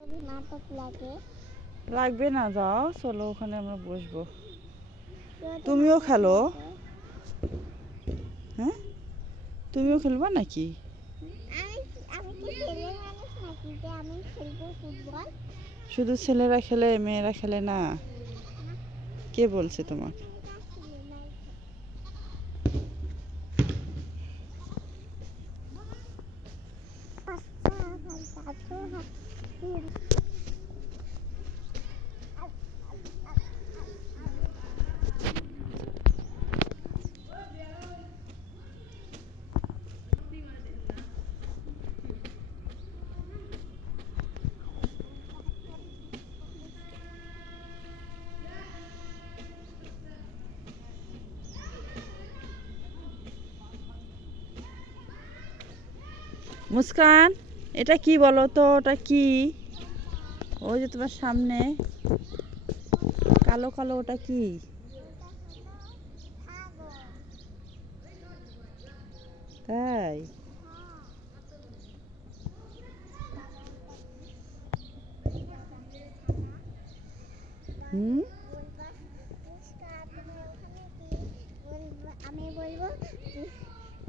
নাটক লাগে লাগবে না, যাও চলো ওখানে আমরা বসবো। তুমিও খেলো। হ্যাঁ, তুমিও খেলবা নাকি? আমি আমি কি ছেলে মানুষ নাকি যে আমি খেলবো ফুটবল? শুধু ছেলেরা খেলে, মেয়েরা খেলে না? কে বলছে তোমাকে? মুস্কান, এটা কি বলো তো? ওটা কি? ওই যে তোমার সামনে কালো কালো, ওটা কি? তাই? হুম,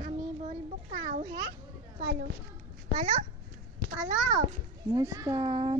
আমি বলবো কাউ। হ্যাঁ, বলো বলো বলো। মুস্কান।